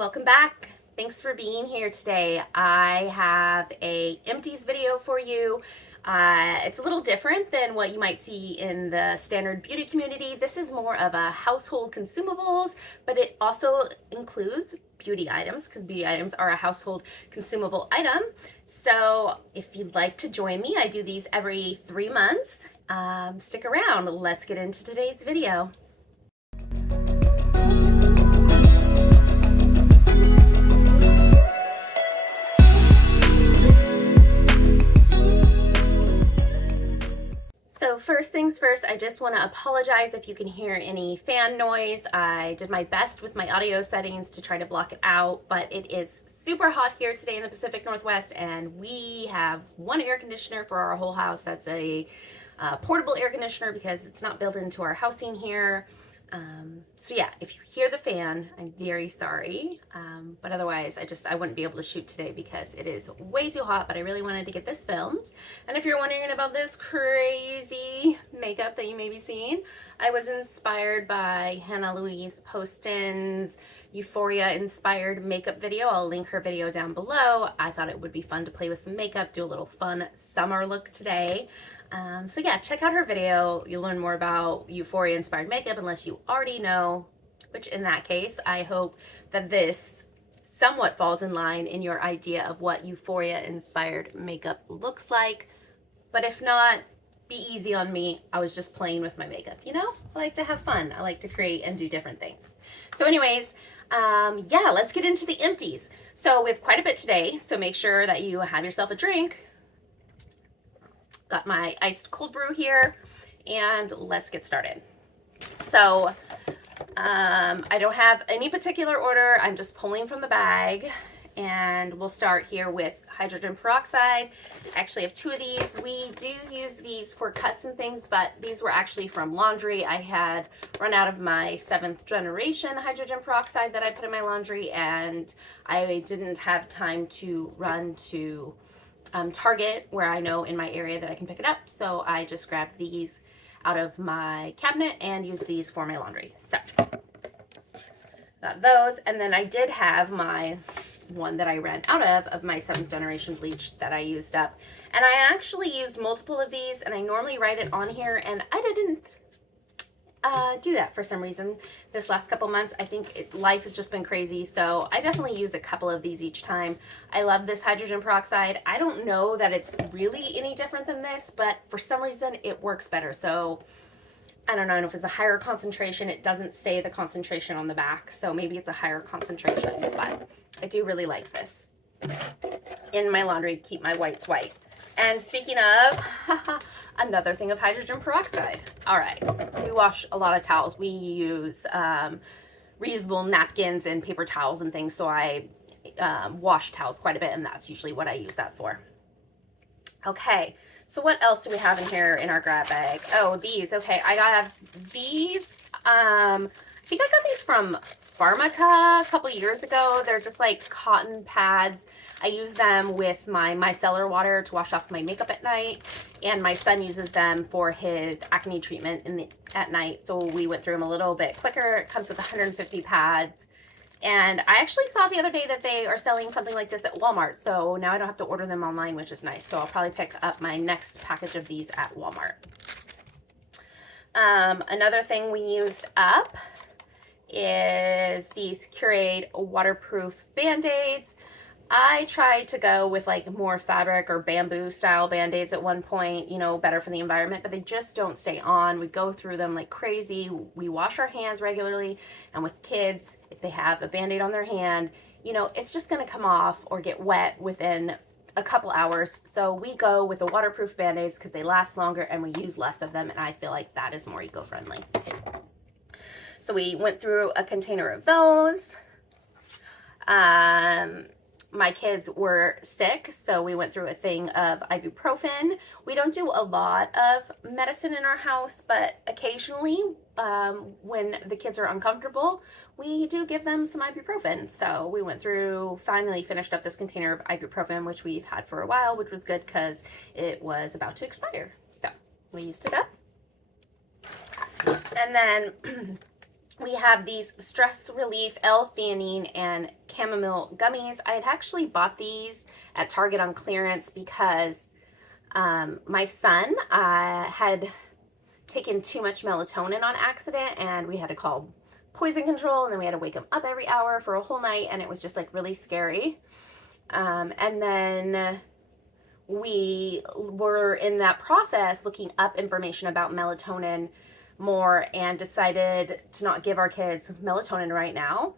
Welcome back. Thanks for being here today. I have a Empties video for you. It's a little different than what you might see in the standard beauty community. This is more of a household consumables, but it also includes beauty items because beauty items are a household consumable item. So if you'd like to join me, I do these every 3 months. Stick around. Let's get into today's video. So first things first, I just want to apologize if you can hear any fan noise. I did my best with my audio settings to try to block it out, but it is super hot here today in the Pacific Northwest, and we have one air conditioner for our whole house. That's a portable air conditioner because it's not built into our housing here. So yeah, if you hear the fan, I'm very sorry. But otherwise, I wouldn't be able to shoot today because it is way too hot, but I really wanted to get this filmed. And if you're wondering about this crazy makeup that you may be seeing, I was inspired by Louise Poston's Euphoria inspired makeup video. I'll link her video down below. I thought it would be fun to play with some makeup, do a little fun summer look today. So yeah, check out her video. You'll learn more about Euphoria inspired makeup unless you already know, which in that case, I hope that this somewhat falls in line in your idea of what Euphoria inspired makeup looks like. But if not, be easy on me. I was just playing with my makeup, you know? I like to have fun. I like to create and do different things. So anyways, yeah, let's get into the empties. So we have quite a bit today, so make sure that you have yourself a drink. Got my iced cold brew here, and let's get started. So I don't have any particular order. I'm just pulling from the bag, and we'll start here with hydrogen peroxide. I actually have 2 of these. We do use these for cuts and things, but these were actually from laundry. I had run out of my 7th generation hydrogen peroxide that I put in my laundry, and I didn't have time to run to Target, where I know in my area that I can pick it up. So I just grabbed these out of my cabinet and used these for my laundry. So got those. And then I did have my one that I ran out of my 7th generation bleach that I used up. And I actually used multiple of these, and I normally write it on here, and I didn't do that for some reason this last couple months. I think life has just been crazy, so I definitely use a couple of these each time. I love this hydrogen peroxide. I don't know that it's really any different than this, but for some reason it works better. So I don't know if it's a higher concentration. It doesn't say the concentration on the back, so maybe it's a higher concentration, but I do really like this in my laundry to keep my whites white. And speaking of, another thing of hydrogen peroxide. All right, we wash a lot of towels. We use reusable napkins and paper towels and things, so I wash towels quite a bit, and that's usually what I use that for. Okay, so what else do we have in here in our grab bag? Oh, these. Okay, I got these. I think I got these from Pharmaca a couple years ago. They're just like cotton pads. I use them with my micellar water to wash off my makeup at night, and my son uses them for his acne treatment at night. So we went through them a little bit quicker. It comes with 150 pads. And I actually saw the other day that they are selling something like this at Walmart. So now I don't have to order them online, which is nice. So I'll probably pick up my next package of these at Walmart. Another thing we used up is these Curate waterproof Band-Aids. I tried to go with like more fabric or bamboo style Band-Aids at one point, you know, better for the environment, but they just don't stay on. We go through them like crazy. We wash our hands regularly, and with kids, if they have a Band-Aid on their hand, you know, it's just going to come off or get wet within a couple hours. So we go with the waterproof Band-Aids because they last longer and we use less of them, and I feel like that is more eco-friendly. So we went through a container of those. My kids were sick, so we went through a thing of ibuprofen. We don't do a lot of medicine in our house, but occasionally when the kids are uncomfortable, we do give them some ibuprofen. So we went through, finally finished up this container of ibuprofen, which we've had for a while, which was good because it was about to expire. So we used it up. And then we have these stress relief L-theanine and chamomile gummies. I had actually bought these at Target on clearance because my son had taken too much melatonin on accident, and we had to call poison control, and then we had to wake him up every hour for a whole night, and it was just like really scary. And then we were in that process looking up information about melatonin more and decided to not give our kids melatonin right now,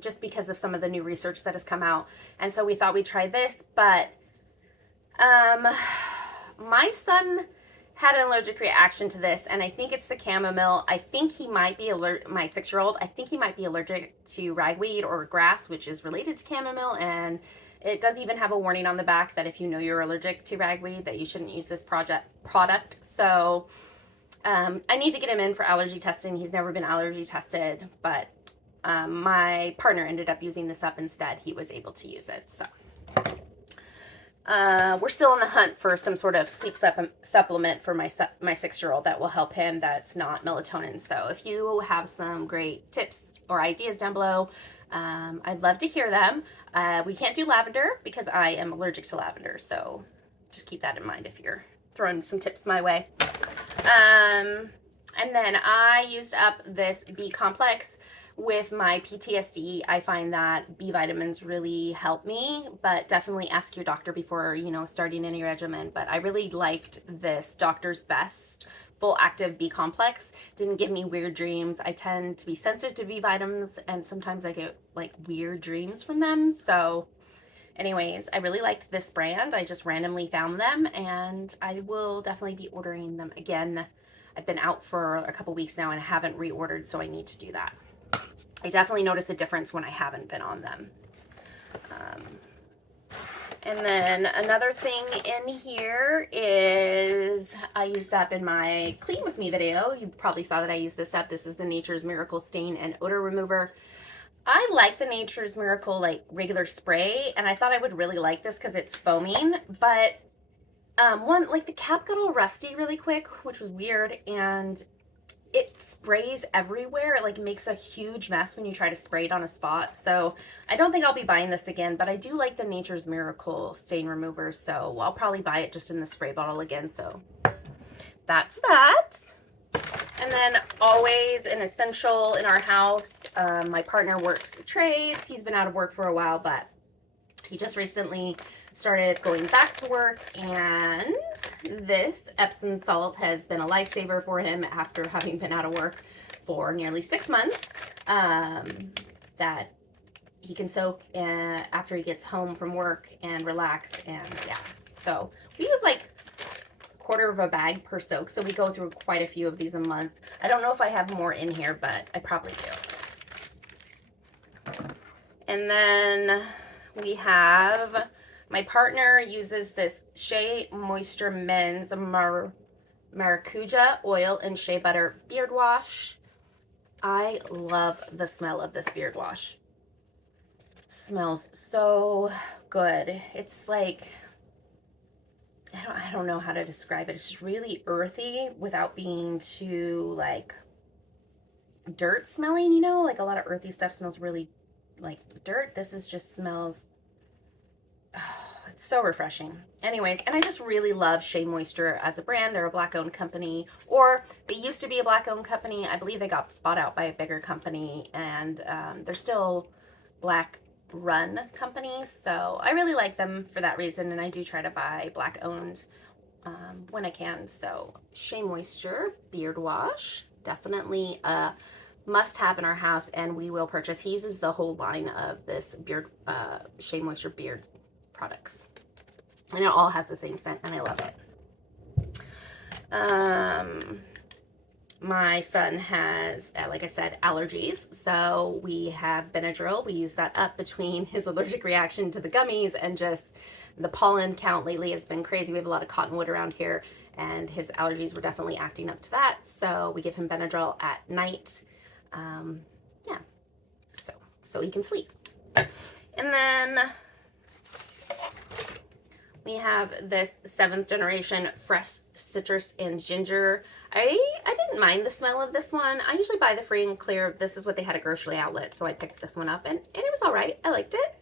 just because of some of the new research that has come out. And so we thought we'd try this, but my son had an allergic reaction to this, and I think it's the chamomile. I think he might be my 6-year-old, I think he might be allergic to ragweed or grass, which is related to chamomile, and it does even have a warning on the back that if you know you're allergic to ragweed, that you shouldn't use this product. So I need to get him in for allergy testing. He's never been allergy tested, but my partner ended up using this up instead. He was able to use it, so. We're still on the hunt for some sort of sleep supplement for my 6-year-old that will help him that's not melatonin. So if you have some great tips or ideas down below, I'd love to hear them. We can't do lavender because I am allergic to lavender, so just keep that in mind if you're throwing some tips my way. And then I used up this B complex. With my PTSD, I find that B vitamins really help me, but definitely ask your doctor before, starting any regimen. But I really liked this Doctor's Best full active B complex. Didn't give me weird dreams. I tend to be sensitive to B vitamins, and sometimes I get like weird dreams from them. So anyways, I really liked this brand. I just randomly found them, and I will definitely be ordering them again. I've been out for a couple weeks now and I haven't reordered, so I need to do that. I definitely notice a difference when I haven't been on them. And then another thing in here is I used up in my Clean With Me video. You probably saw that I used this up. This is the Nature's Miracle Stain and Odor Remover. I like the Nature's Miracle like regular spray, and I thought I would really like this because it's foaming, but the cap got all rusty really quick, which was weird, and it sprays everywhere. It like makes a huge mess when you try to spray it on a spot. So I don't think I'll be buying this again, but I do like the Nature's Miracle stain remover, so I'll probably buy it just in the spray bottle again. So that's that. And then always an essential in our house, my partner works the trades. He's been out of work for a while, but he just recently started going back to work, and this Epsom salt has been a lifesaver for him after having been out of work for nearly 6 months, that he can soak after he gets home from work and relax. And yeah, so we use like a quarter of a bag per soak, so we go through quite a few of these a month. I don't know if I have more in here, but I probably do. And then we have, my partner uses this Shea Moisture Men's Maracuja Oil and Shea Butter Beard Wash. I love the smell of this beard wash. Smells so good. It's like, I don't know how to describe it. It's just really earthy without being too like dirt smelling, like a lot of earthy stuff smells really like dirt. This is just smells, it's so refreshing. Anyways, and I just really love Shea Moisture as a brand. They're a black owned company, or they used to be a black owned company. I believe they got bought out by a bigger company, and they're still black run companies. So I really like them for that reason, and I do try to buy black owned when I can. So Shea Moisture Beard Wash, definitely a must have in our house, and we will purchase. He uses the whole line of this beard Shea Moisture beard products, and it all has the same scent, and I love it. My son has, like I said, allergies, so we have Benadryl. We use that up between his allergic reaction to the gummies and just the pollen count lately has been crazy. We have a lot of cottonwood around here, and his allergies were definitely acting up to that, so we give him Benadryl at night. Yeah, so he can sleep. And then We have this 7th generation fresh citrus and ginger. I didn't mind the smell of this one. I usually buy the free and clear. This is what they had at grocery outlet, so I picked this one up, and it was all right. I liked it.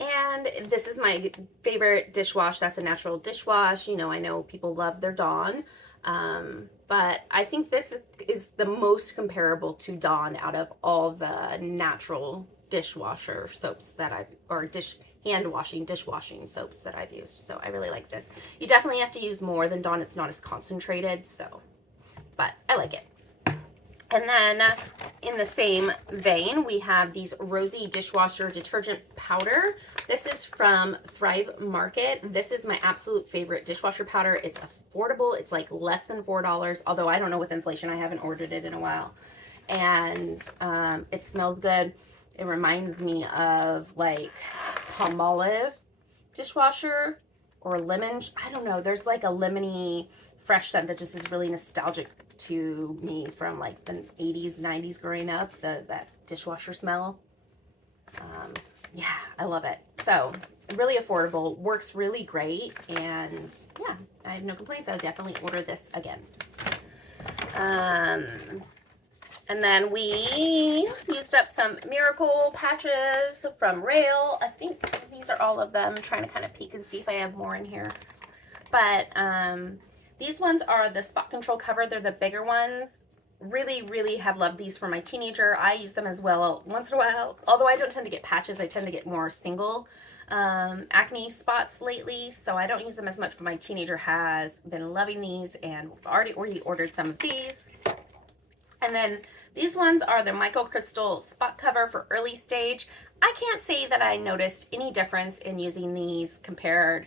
And this is my favorite dishwash. That's a natural dishwash. You know, I know people love their Dawn, but I think this is the most comparable to Dawn out of all the natural dishwasher soaps that dishwashing soaps that I've used. So I really like this. You definitely have to use more than Dawn. It's not as concentrated, so, but I like it. And then in the same vein, we have these Rosy dishwasher detergent powder. This is from Thrive Market. This is my absolute favorite dishwasher powder. It's affordable. It's like less than $4, although I don't know with inflation. I haven't ordered it in a while. And it smells good. It reminds me of like Palmolive dishwasher or lemon. I don't know. There's like a lemony fresh scent that just is really nostalgic to me from like the 80s, 90s growing up, that dishwasher smell. Yeah, I love it. So really affordable, works really great, and yeah, I have no complaints. I would definitely order this again. And then we used up some Miracle patches from Rail. I think these are all of them. I'm trying to kind of peek and see if I have more in here. But these ones are the spot control cover. They're the bigger ones. Really, really have loved these for my teenager. I use them as well once in a while. Although I don't tend to get patches, I tend to get more single acne spots lately. So I don't use them as much, but my teenager has been loving these, and we've already ordered some of these. And then these ones are the microcrystal spot cover for early stage. I can't say that I noticed any difference in using these compared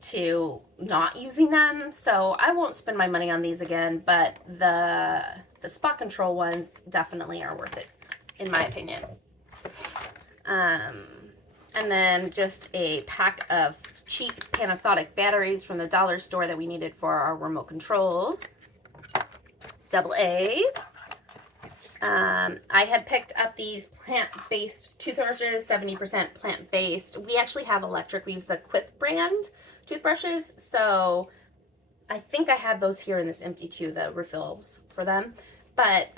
to not using them, so I won't spend my money on these again, but the spot control ones definitely are worth it, in my opinion. And then just a pack of cheap Panasonic batteries from the dollar store that we needed for our remote controls. Double A's. I had picked up these plant-based toothbrushes, 70% plant-based. We actually have electric. We use the Quip brand toothbrushes, so I think I have those here in this empty too, the refills for them. But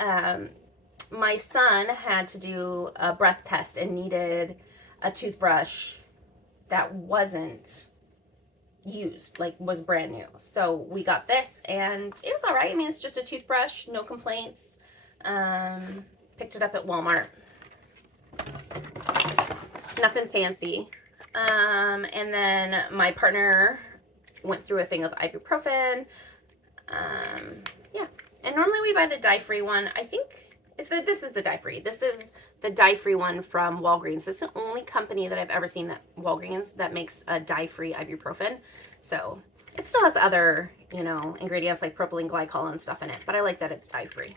my son had to do a breath test and needed a toothbrush that wasn't used, like was brand new. So we got this, and it was all right. I mean, it's just a toothbrush, no complaints. Picked it up at Walmart. Nothing fancy. And then my partner went through a thing of ibuprofen. Yeah. And normally we buy the dye-free one. I think this is the dye-free. This is the dye-free one from Walgreens. It's the only company that I've ever seen, that Walgreens, that makes a dye-free ibuprofen. So it still has other, you know, ingredients like propylene glycol and stuff in it, but I like that it's dye-free.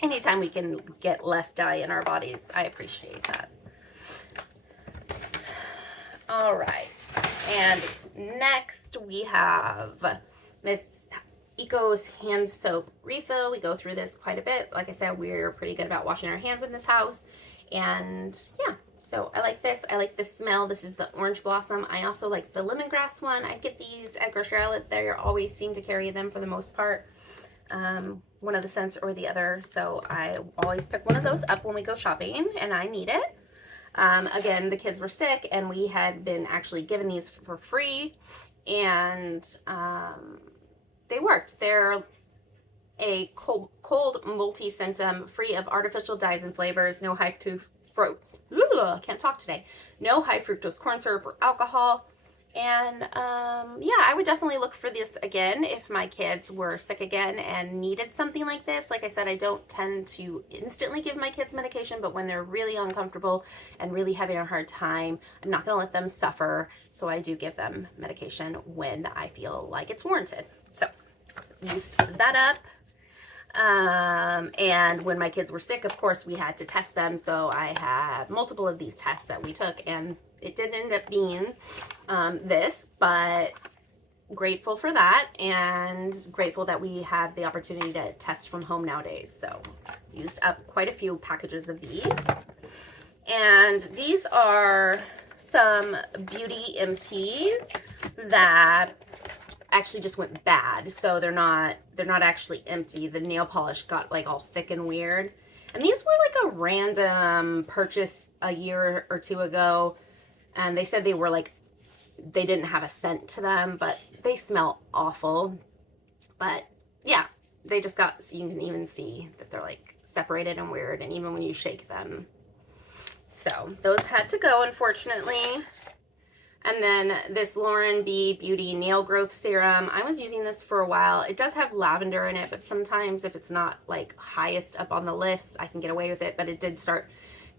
Anytime we can get less dye in our bodies, I appreciate that. All right, and next we have Miss Eco's hand soap refill. We go through this quite a bit. Like I said, we're pretty good about washing our hands in this house, and yeah, so I like this. I like the smell. This is the orange blossom. I also like the lemongrass one. I get these at grocery outlet. They always seem to carry them for the most part. One of the scents or the other, so I always pick one of those up when we go shopping and I need it. Again, the kids were sick and we had been actually given these for free, and they worked. They're a cold multi-symptom, free of artificial dyes and flavors, no high can't talk today. No high fructose corn syrup or alcohol. And yeah, I would definitely look for this again if my kids were sick again and needed something like this. Like I said, I don't tend to instantly give my kids medication, but when they're really uncomfortable and really having a hard time, I'm not going to let them suffer. So I do give them medication when I feel like it's warranted. So used that up. And when my kids were sick, of course, we had to test them. So I had multiple of these tests that we took, and it didn't end up being this, but grateful for that, and grateful that we have the opportunity to test from home nowadays. So used up quite a few packages of these. And these are some beauty empties. that actually just went bad. So they're not actually empty. The nail polish got like all thick and weird. And these were like a random purchase a year or two ago. And they said they were like, they didn't have a scent to them, but they smell awful. But yeah, they just got, so you can even see that they're like separated and weird. And even when you shake them. So those had to go, unfortunately. And then this Lauren B Beauty Nail Growth Serum. I was using this for a while. It does have lavender in it, but sometimes if it's not like highest up on the list, I can get away with it. But it did start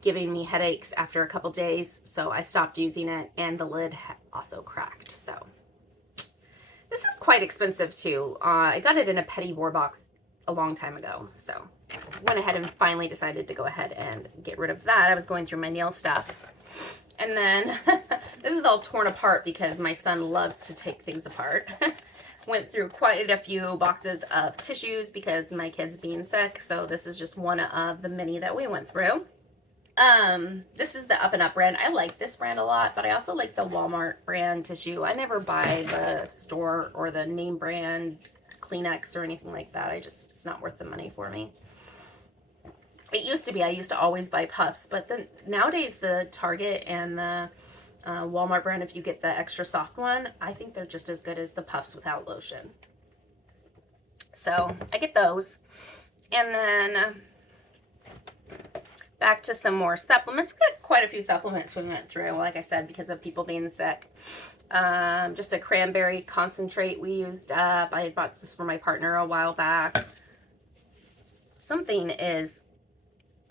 giving me headaches after a couple days, so I stopped using it, and the lid also cracked. So this is quite expensive too. I got it in a Petit Vor box a long time ago, so went ahead and finally decided to go ahead and get rid of that. I was going through my nail stuff. And then this is all torn apart because my son loves to take things apart. Went through quite a few boxes of tissues because my kid's being sick. So this is just one of the many that we went through. This is the Up and Up brand. I like this brand a lot, but I also like the Walmart brand tissue. I never buy the store or the name brand Kleenex or anything like that. It's not worth the money for me. It used to be, I used to always buy Puffs, but then nowadays the Target and the Walmart brand, if you get the extra soft one, I think they're just as good as the Puffs without lotion. So I get those. And then back to some more supplements. We got quite a few supplements we went through, like I said, because of people being sick. Just a cranberry concentrate we used up. I had bought this for my partner a while back. Something is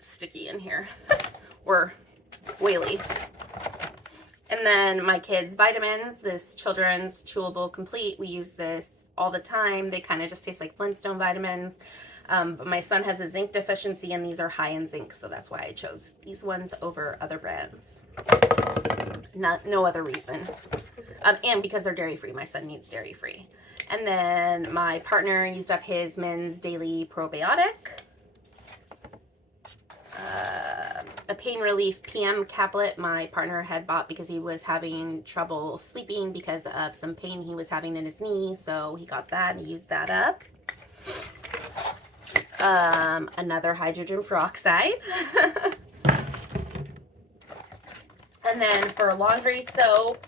sticky in here or oily. And then my kids' vitamins, this Children's Chewable Complete. We use this all the time. They kind of just taste like Flintstone vitamins. But my son has a zinc deficiency, and these are high in zinc, so that's why I chose these ones over other brands. No other reason. And because they're dairy-free. My son needs dairy-free. And then my partner used up his Men's Daily Probiotic. A pain relief PM caplet my partner had bought because he was having trouble sleeping because of some pain he was having in his knee, so he got that and used that up. Another hydrogen peroxide. And then for laundry soap,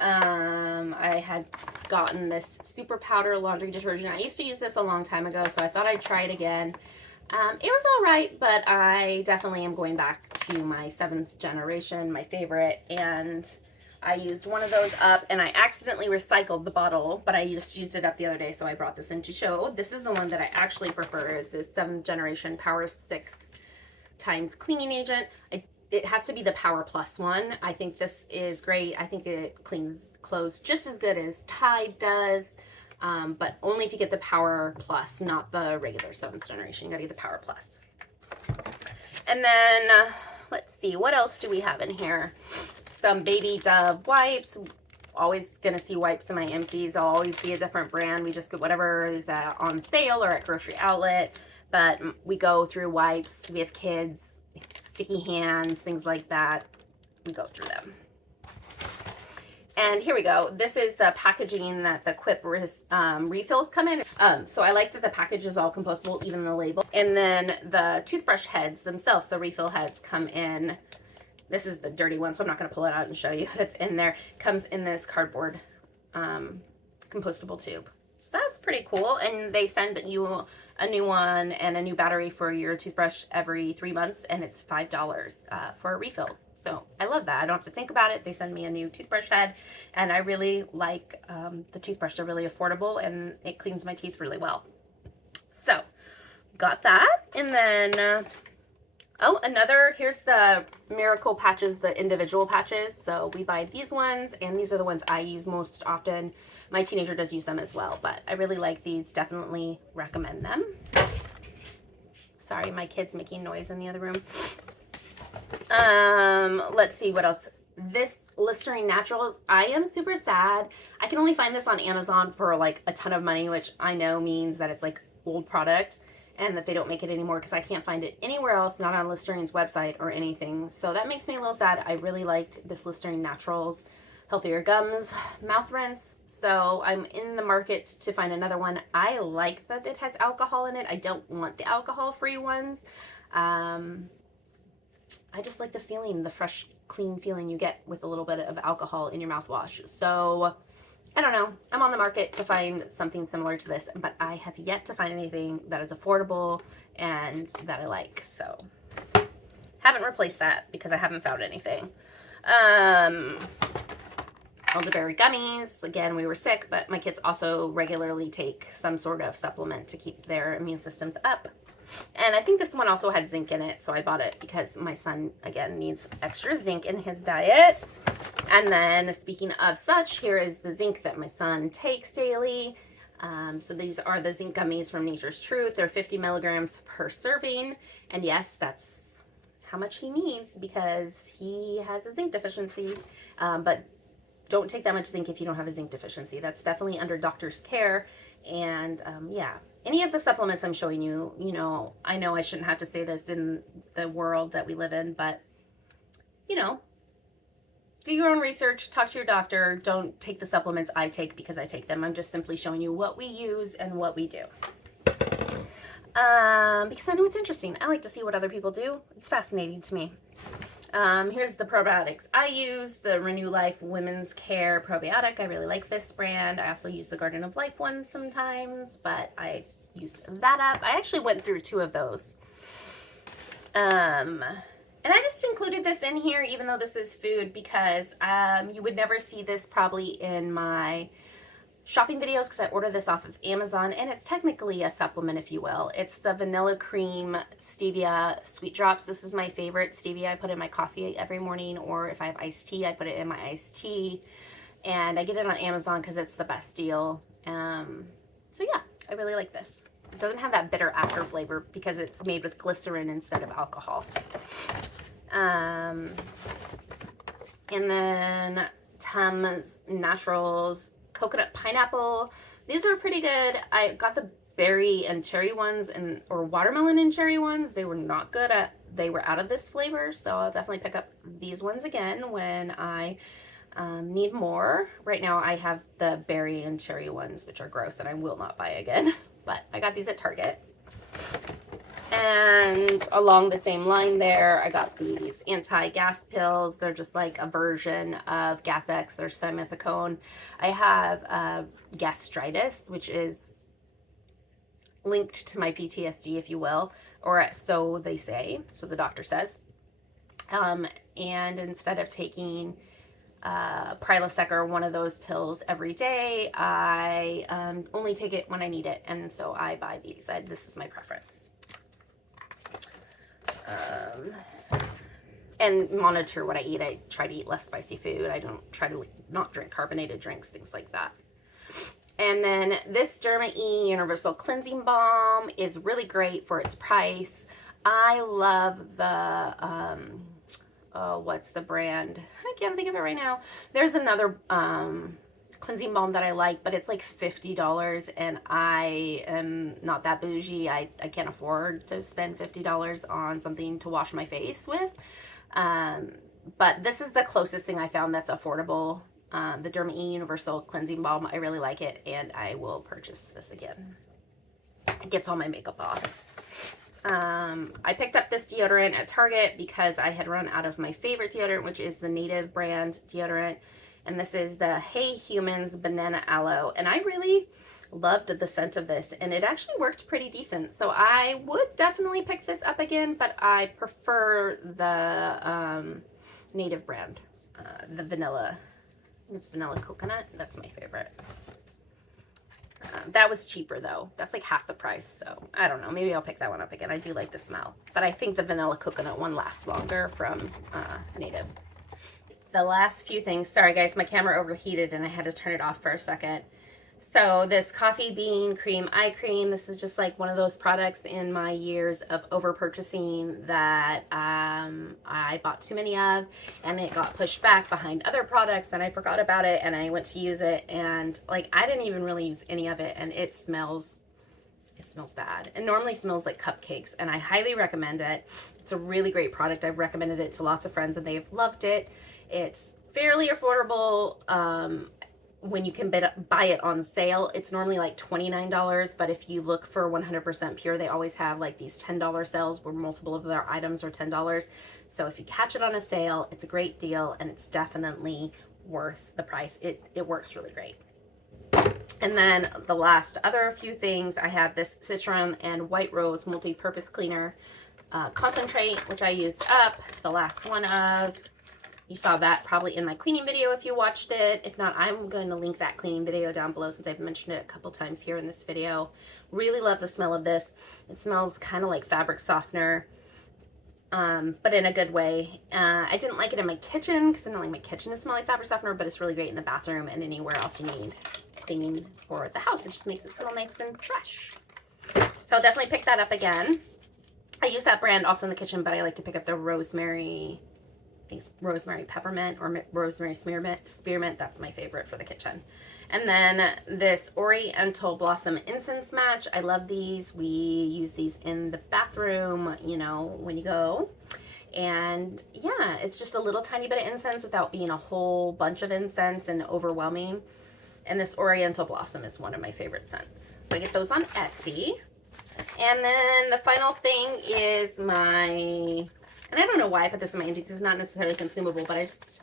I had gotten this super powder laundry detergent. I used to use this a long time ago, so I thought I'd try it again. It was all right, but I definitely am going back to my 7th generation, my favorite, and I used one of those up, and I accidentally recycled the bottle, but I just used it up the other day, so I brought this in to show. This is the one that I actually prefer, is this 7th generation Power 6 times cleaning agent. It has to be the Power Plus one. I think this is great. I think it cleans clothes just as good as Tide does. But only if you get the Power Plus, not the regular 7th generation. You gotta get the Power Plus. And then, let's see, what else do we have in here? Some Baby Dove wipes. Always gonna see wipes in my empties. They'll always be a different brand. We just get whatever is on sale or at grocery outlet. But we go through wipes. We have kids, sticky hands, things like that. We go through them. And here we go. This is the packaging that the Quip refills come in. So I like that the package is all compostable, even the label. And then the toothbrush heads themselves, the refill heads, come in. This is the dirty one, so I'm not going to pull it out and show you. That's in there. Comes in this cardboard compostable tube. So that's pretty cool. And they send you a new one and a new battery for your toothbrush every 3 months, and it's $5 for a refill. So I love that. I don't have to think about it. They send me a new toothbrush head, and I really like the toothbrush. They're really affordable, and it cleans my teeth really well. So got that. And then, here's the Miracle patches, the individual patches. So we buy these ones, and these are the ones I use most often. My teenager does use them as well, but I really like these. Definitely recommend them. Sorry, my kid's making noise in the other room. Let's see what else. This Listerine Naturals, I am super sad. I can only find this on Amazon for like a ton of money, which I know means that it's like old product and that they don't make it anymore, because I can't find it anywhere else, not on Listerine's website or anything. So that makes me a little sad. I really liked this Listerine Naturals Healthier Gums mouth rinse. So I'm in the market to find another one. I like that it has alcohol in it. I don't want the alcohol-free ones. I just like the feeling, the fresh, clean feeling you get with a little bit of alcohol in your mouthwash. So I don't know. I'm on the market to find something similar to this, but I have yet to find anything that is affordable and that I like. So haven't replaced that because I haven't found anything. Elderberry gummies. Again, we were sick, but my kids also regularly take some sort of supplement to keep their immune systems up. And I think this one also had zinc in it, so I bought it because my son, again, needs extra zinc in his diet. And then, speaking of such, here is the zinc that my son takes daily. So these are the zinc gummies from Nature's Truth. They're 50 milligrams per serving. And yes, that's how much he needs because he has a zinc deficiency. But don't take that much zinc if you don't have a zinc deficiency. That's definitely under doctor's care. And yeah, any of the supplements I'm showing you, you know I shouldn't have to say this in the world that we live in, but you know, do your own research, talk to your doctor. Don't take the supplements I take because I take them. I'm just simply showing you what we use and what we do. Because I know it's interesting. I like to see what other people do. It's fascinating to me. Here's the probiotics I use. The Renew Life Women's Care Probiotic. I really like this brand. I also use the Garden of Life one sometimes, but I used that up. I actually went through 2 of those. And I just included this in here, even though this is food, because you would never see this probably in my shopping videos because I ordered this off of Amazon, and it's technically a supplement, if you will. It's the Vanilla Cream Stevia Sweet Drops. This is my favorite stevia. I put it in my coffee every morning, or if I have iced tea, I put it in my iced tea. And I get it on Amazon because it's the best deal. So yeah, I really like this. It doesn't have that bitter after flavor because it's made with glycerin instead of alcohol. And then Tums Naturals Coconut Pineapple. These are pretty good. I got the berry and cherry ones or watermelon and cherry ones. They were not good. They were out of this flavor, so I'll definitely pick up these ones again when I need more. Right now I have the berry and cherry ones, which are gross and I will not buy again. But I got these at Target. And along the same line there, I got these anti-gas pills. They're just like a version of Gas X. They're simethicone. I have gastritis, which is linked to my PTSD, if you will, or so they say, so the doctor says. And instead of taking Prilosec or one of those pills every day, I only take it when I need it, and so I buy these. This is my preference. And monitor what I eat. I try to eat less spicy food. I don't try to not drink carbonated drinks, things like that. And then this Derma E Universal Cleansing Balm is really great for its price. I love the, what's the brand? I can't think of it right now. There's another cleansing balm that I like, but it's like $50, and I am not that bougie. I can't afford to spend $50 on something to wash my face with. But this is the closest thing I found that's affordable. The Derma E Universal Cleansing Balm. I really like it, and I will purchase this again. It gets all my makeup off. I picked up this deodorant at Target because I had run out of my favorite deodorant, which is the Native brand deodorant. And this is the Hey Humans Banana Aloe. And I really loved the scent of this, and it actually worked pretty decent. So I would definitely pick this up again, but I prefer the Native brand, the vanilla. It's vanilla coconut. That's my favorite. That was cheaper though. That's like half the price. So I don't know. Maybe I'll pick that one up again. I do like the smell, but I think the vanilla coconut one lasts longer from Native. The last few things. Sorry guys, my camera overheated and I had to turn it off for a second. So this coffee bean cream eye cream, this is just like one of those products in my years of over purchasing that I bought too many of, and it got pushed back behind other products and I forgot about it and I went to use it, and like I didn't even really use any of it, and it smells bad. It normally smells like cupcakes, and I highly recommend it. It's a really great product. I've recommended it to lots of friends and they've loved it. It's fairly affordable. When you can buy it on sale, it's normally like $29, but if you look for 100% pure, they always have like these $10 sales where multiple of their items are $10. So if you catch it on a sale, it's a great deal, and it's definitely worth the price. It works really great. And then the last other few things, I have this citron and white rose multi-purpose cleaner concentrate, which I used up the last one of. You saw that probably in my cleaning video if you watched it. If not, I'm going to link that cleaning video down below since I've mentioned it a couple times here in this video. Really love the smell of this. It smells kind of like fabric softener, but in a good way. I didn't like it in my kitchen because I don't like my kitchen to smell like fabric softener, but it's really great in the bathroom and anywhere else you need cleaning for the house. It just makes it feel nice and fresh. So I'll definitely pick that up again. I use that brand also in the kitchen, but I like to pick up the rosemary, I think it's rosemary peppermint or rosemary spearmint. That's my favorite for the kitchen. And then this Oriental Blossom Incense Match. I love these. We use these in the bathroom, you know, when you go. And yeah, it's just a little tiny bit of incense without being a whole bunch of incense and overwhelming. And this Oriental Blossom is one of my favorite scents. So I get those on Etsy. And then the final thing is my, and I don't know why I put this in my Empties. It's not necessarily consumable, but I just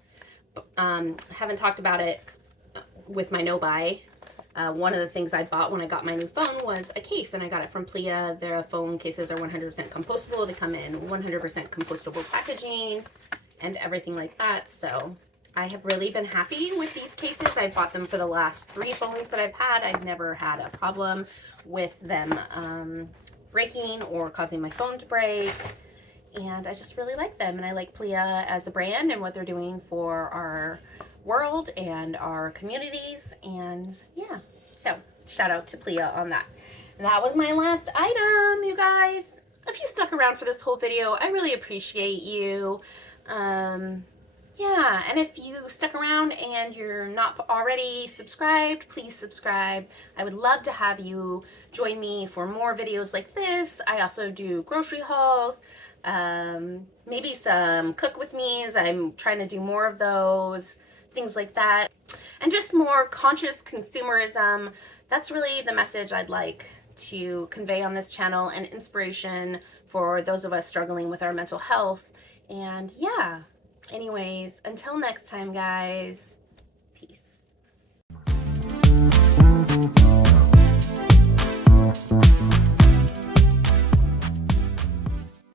haven't talked about it with my no-buy. One of the things I bought when I got my new phone was a case, and I got it from Plia. Their phone cases are 100% compostable. They come in 100% compostable packaging and everything like that. So I have really been happy with these cases. I bought them for the last 3 phones that I've had. I've never had a problem with them breaking or causing my phone to break. And I just really like them, and I like Plia as a brand and what they're doing for our world and our communities. And yeah, so shout out to Plia on that. That was my last item, you guys. If you stuck around for this whole video, I really appreciate you. Yeah, and if you stuck around and you're not already subscribed, please subscribe. I would love to have you join me for more videos like this. I also do grocery hauls, maybe some cook with me's. I'm trying to do more of those, things like that. And just more conscious consumerism. That's really the message I'd like to convey on this channel, and inspiration for those of us struggling with our mental health. And yeah. Anyways, until next time, guys.